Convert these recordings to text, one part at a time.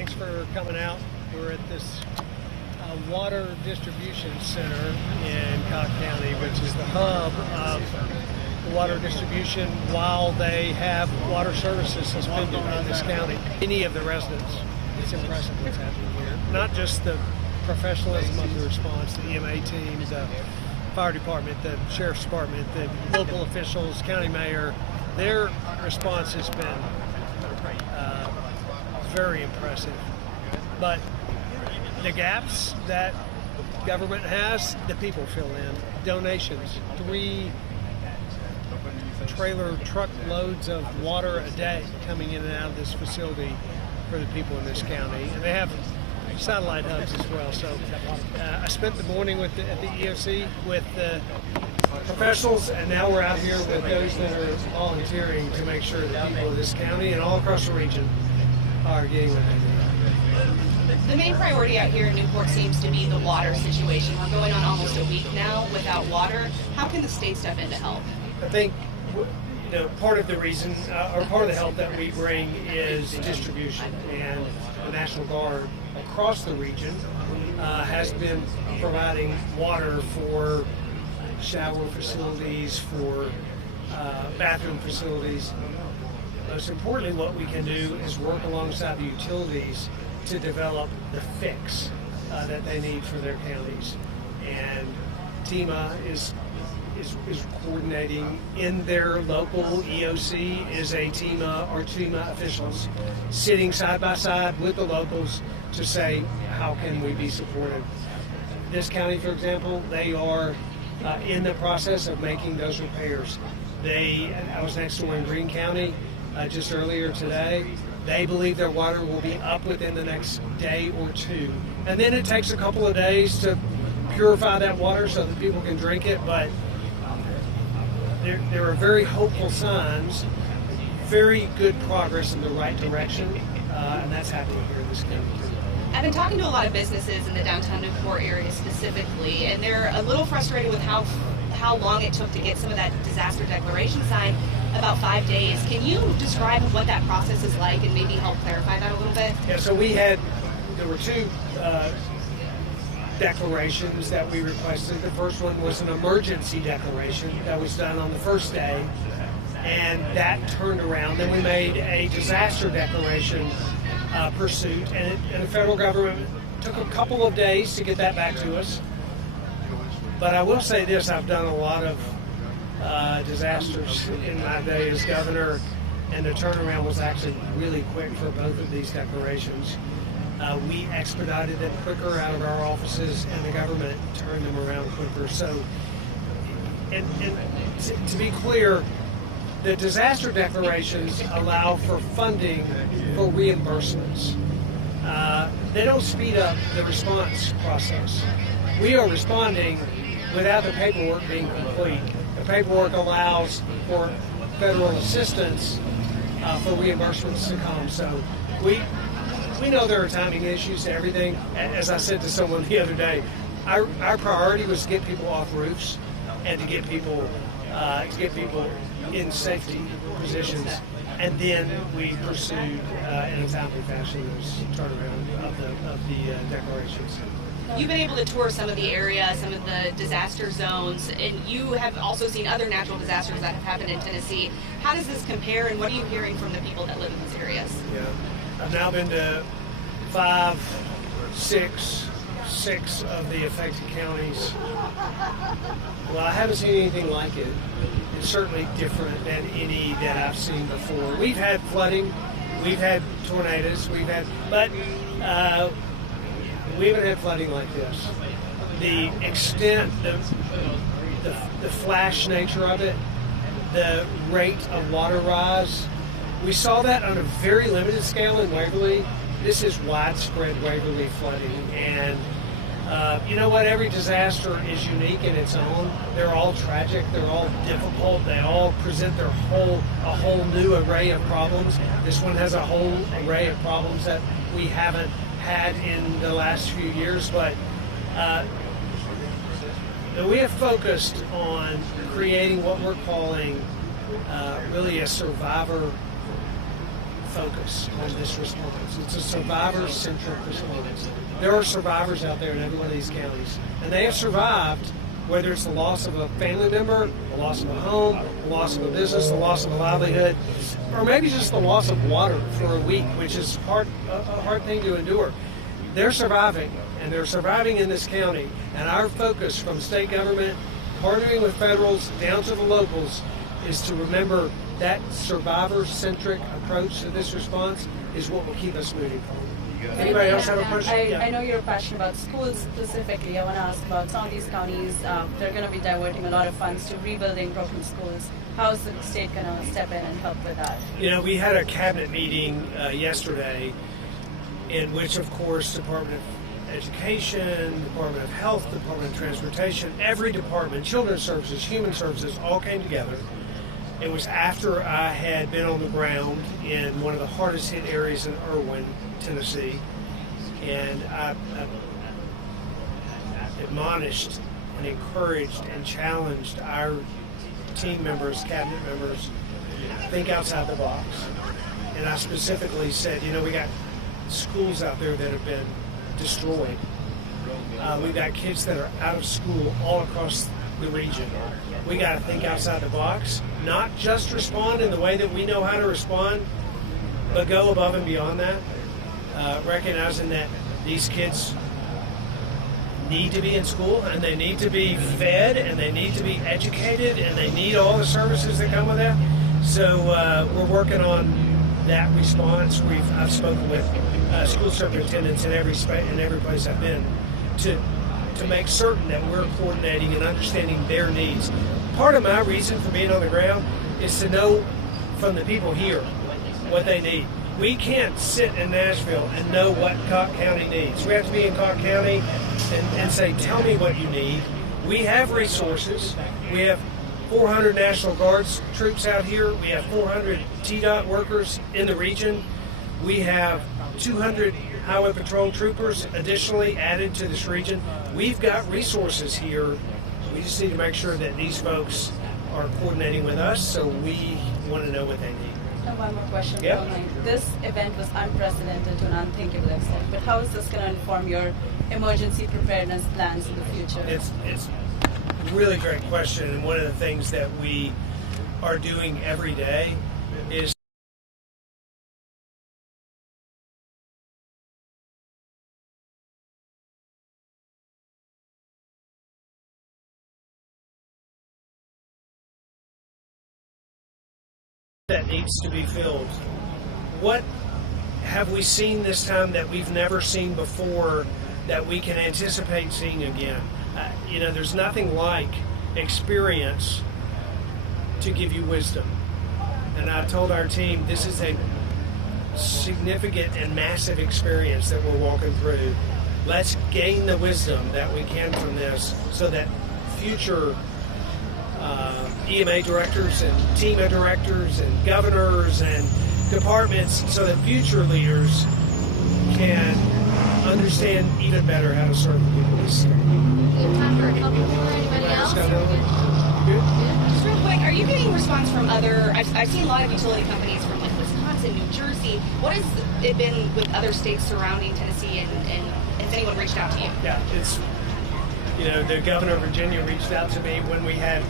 Thanks for coming out. We're at this water distribution center in Cocke County, which is the hub of the water distribution while they have water services suspended in this county. Any of the residents, it's impressive what's happening here. Not just the professionalism of the response, the EMA team, the fire department, the sheriff's department, the local officials, county mayor. Their response has been very impressive. But the gaps that government has, the people fill in. Donations, 3 trailer truckloads of water a day coming in and out of this facility for the people in this county. And they have satellite hubs as well. So I spent the morning at the EOC with the professionals, and now we're out here with those that are volunteering to make sure that people in this county and all across the region are getting what they need. The main priority out here in Newport seems to be the water situation. We're going on almost a week now without water. How can the state step in to help? I think part of the reason, or part of the help that we bring is distribution, and the National Guard across the region has been providing water for shower facilities, for bathroom facilities. Most importantly, what we can do is work alongside the utilities to develop the fix that they need for their counties. And TEMA is coordinating in their local EOC is a TEMA or TEMA officials sitting side by side with the locals to say, how can we be supportive? This county, for example, they are in the process of making those repairs. I was next door in Greene County just earlier today. They believe their water will be up within the next day or two. And then it takes a couple of days to purify that water so that people can drink it, but there are very hopeful signs, very good progress in the right direction, and that's happening here in this county. I've been talking to a lot of businesses in the downtown Newport area specifically, and they're a little frustrated with how long it took to get some of that disaster declaration signed, about 5 days. Can you describe what that process is like and maybe help clarify that a little bit? Yeah, so there were 2 declarations that we requested. The first one was an emergency declaration that was done on the first day, and that turned around. Then we made a disaster declaration pursuit, and the federal government took a couple of days to get that back to us. But I will say this, I've done a lot of disasters in my day as governor, and the turnaround was actually really quick for both of these declarations. We expedited them quicker out of our offices, and the government turned them around quicker. So, and to be clear, the disaster declarations allow for funding for reimbursements. They don't speed up the response process. We are responding without the paperwork being complete. The paperwork allows for federal assistance for reimbursements to come. So we know there are timing issues to everything. As I said to someone the other day, our priority was to get people off roofs and to get people in safety positions, and then we pursued in a timely fashion this turnaround of the declarations. You've been able to tour some of the area, some of the disaster zones, and you have also seen other natural disasters that have happened in Tennessee. How does this compare, and what are you hearing from the people that live in these areas? Yeah, I've now been to 6 of the affected counties. Well, I haven't seen anything like it. It's certainly different than any that I've seen before. We've had flooding, we've had tornadoes, but we haven't had flooding like this. The extent, the flash nature of it, the rate of water rise, we saw that on a very limited scale in Waverly. This is widespread Waverly flooding, and you know what? Every disaster is unique in its own. They're all tragic. They're all difficult. They all present a whole new array of problems. This one has a whole array of problems that we haven't had in the last few years, but we have focused on creating what we're calling really a survivor focus on this response. It's a survivor-centric response. There are survivors out there in every one of these counties, and they have survived, whether it's the loss of a family member, the loss of a home, the loss of a business, the loss of a livelihood, or maybe just the loss of water for a week, which is a hard thing to endure. They're surviving, and they're surviving in this county, and our focus from state government, partnering with federals down to the locals, is to remember that survivor-centric approach to this response is what will keep us moving forward. Anybody else have a question? I know you're passionate about schools specifically. I want to ask about some of these counties. They're going to be diverting a lot of funds to rebuilding broken schools. How is the state going to step in and help with that? You know, we had a cabinet meeting yesterday in which, of course, Department of Education, Department of Health, Department of Transportation, every department, Children's Services, Human Services, all came together. It was after I had been on the ground in one of the hardest hit areas in Irwin, Tennessee, and I admonished and encouraged and challenged our team members, cabinet members, think outside the box. And I specifically said, you know, we got schools out there that have been destroyed. We've got kids that are out of school all across the region. We got to think outside the box, not just respond in the way that we know how to respond, but go above and beyond that, recognizing that these kids need to be in school, and they need to be fed, and they need to be educated, and they need all the services that come with that. So we're working on that response. I've spoken with school superintendents in every place I've been to make certain that we're coordinating and understanding their needs. Part of my reason for being on the ground is to know from the people here what they need. We can't sit in Nashville and know what Cocke County needs. We have to be in Cocke County and say, tell me what you need. We have resources. We have 400 National Guards troops out here. We have 400 TDOT workers in the region. We have 200 Highway Patrol troopers additionally added to this region. We've got resources here. We just need to make sure that these folks are coordinating with us, so we want to know what they need. And one more question. Yeah. This event was unprecedented to an unthinkable extent, but how is this going to inform your emergency preparedness plans in the future? It's a really great question, and one of the things that we are doing every day is that needs to be filled. What have we seen this time that we've never seen before that we can anticipate seeing again? You know, there's nothing like experience to give you wisdom. And I told our team this is a significant and massive experience that we're walking through. Let's gain the wisdom that we can from this so that future EMA directors and TEMA directors and governors and departments, so that future leaders can understand even better how to serve the people of this state. We have time for a couple more. Anybody else? Good? Just real quick, are you getting response from other, I've seen a lot of utility companies from like Wisconsin, New Jersey. What has it been with other states surrounding Tennessee, and has anyone reached out to you? Yeah, it's, you know, the governor of Virginia reached out to me when we had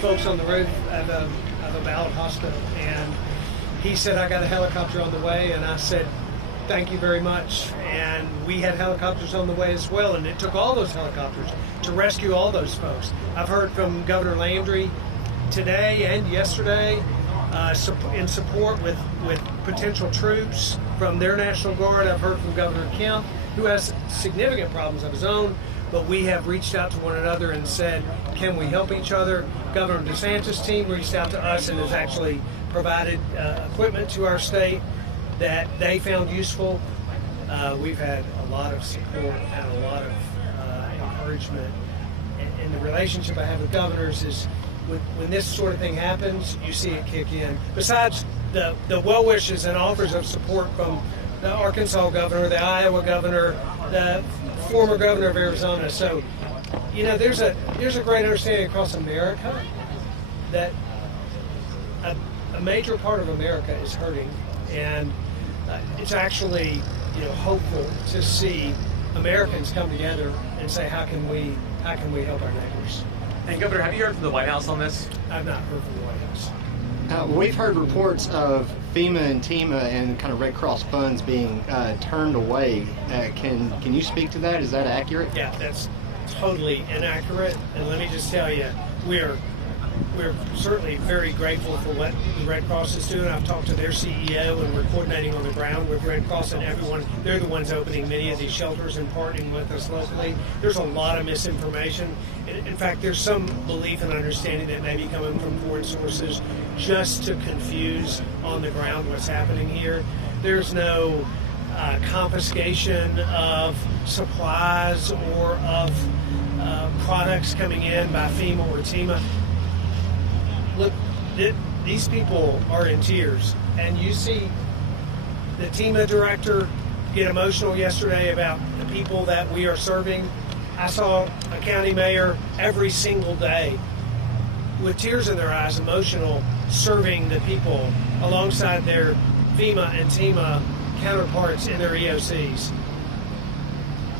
folks on the roof of a Ballard hospital, and he said, I got a helicopter on the way, and I said, thank you very much. And we had helicopters on the way as well, and it took all those helicopters to rescue all those folks. I've heard from Governor Landry today and yesterday in support with potential troops from their National Guard. I've heard from Governor Kemp, who has significant problems of his own, but we have reached out to one another and said, can we help each other? Governor DeSantis' team reached out to us and has actually provided equipment to our state that they found useful. We've had a lot of support and a lot of encouragement. And the relationship I have with governors is when this sort of thing happens, you see it kick in. Besides the well wishes and offers of support from the Arkansas governor, the Iowa governor, the former governor of Arizona. So, you know, there's a great understanding across America that a major part of America is hurting And it's actually, hopeful to see Americans come together and say, how can we help our neighbors? And Governor, have you heard from the White House on this? I've not heard from the White House. We've heard reports of FEMA and TEMA and kind of Red Cross funds being turned away. Can you speak to that? Is that accurate? Yeah, that's totally inaccurate. And let me just tell you, we're certainly very grateful for what the Red Cross is doing. I've talked to their CEO, and we're coordinating on the ground with Red Cross and everyone. They're the ones opening many of these shelters and partnering with us locally. There's a lot of misinformation. In fact, there's some belief and understanding that may be coming from foreign sources just to confuse on the ground what's happening here. There's no confiscation of supplies or of products coming in by FEMA or TEMA. Look, these people are in tears, and you see the TEMA director get emotional yesterday about the people that we are serving. I saw a county mayor every single day with tears in their eyes, emotional, serving the people alongside their FEMA and TEMA counterparts in their EOCs.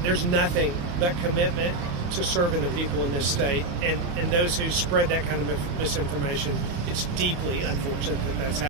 There's nothing but commitment to serving the people in this state, and those who spread that kind of misinformation, it's deeply unfortunate that that's happening.